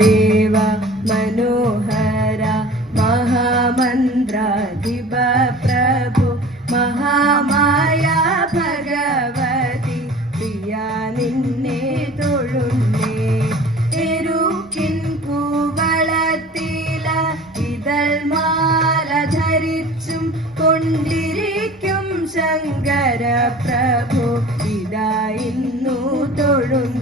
ദേവ മനോഹര മഹാമന്ത്രാധിപ പ്രഭു മഹാമായ ഭഗവതി പ്രിയ നിന്നെ തൊഴുന്നേ. എരുക്കിൻ കൂവളത്തില ഇതൾ മാല ധരിച്ചും കൊണ്ടിരിക്കും ശങ്കര പ്രഭു ഇതാ തൊഴുന്നേ.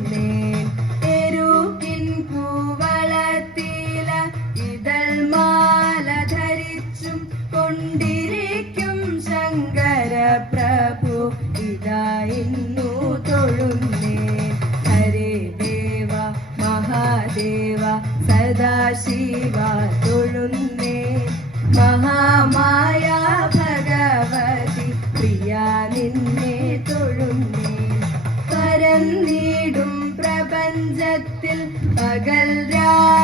മഹാദേവ സദാശിവ തൊഴുന്നേ. മഹാമായ ഭഗവതി പ്രിയ നിന്നെ തൊഴുന്നേ. പരന്നിടും പ്രപഞ്ചത്തിൽ പകൽ രാത്രികളെ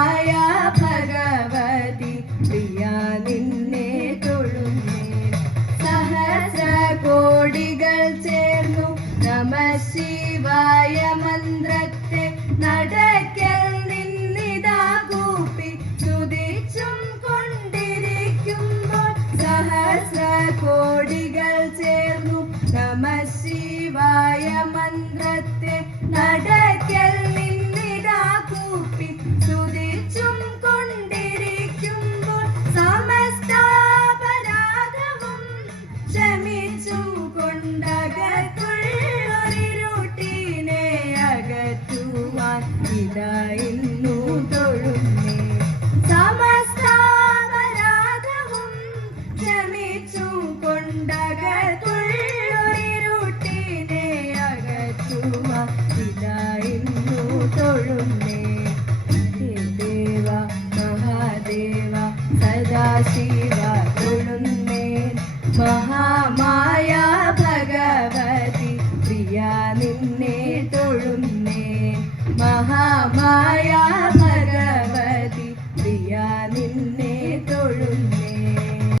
ശിവായ മന്ത്രത്തെ നടക്കൽ നിന്നിതാ കൂപ്പി. സ്തുതിച്ചും കൊണ്ടിരിക്കുമ്പോൾ സഹസ്ര കോടികൾ ചേർന്നു. നമ ശിവായ മന്ത്രത്തെ നടക്കൽ നിന്നിതാ കൂപ്പി. കൊണ്ടിരിക്കുമ്പോൾ സമസ്താപരാധവും ക്ഷമിച്ചും കൊണ്ടകത്തുള്ളൊരിരുട്ടിനെ അകറ്റുവാൻ ഇതാ ഇന്നു തൊഴുന്നേ സമസ്താപരാധവും കൊണ്ടകത്തുള്ളൊരിരുട്ടിനെ അകറ്റുവാൻ ഇതാ തൊഴുന്നേ ദേവ മഹാദേവ സദാശിവ തൊഴുന്നേ. മഹാമായ പ്രിയ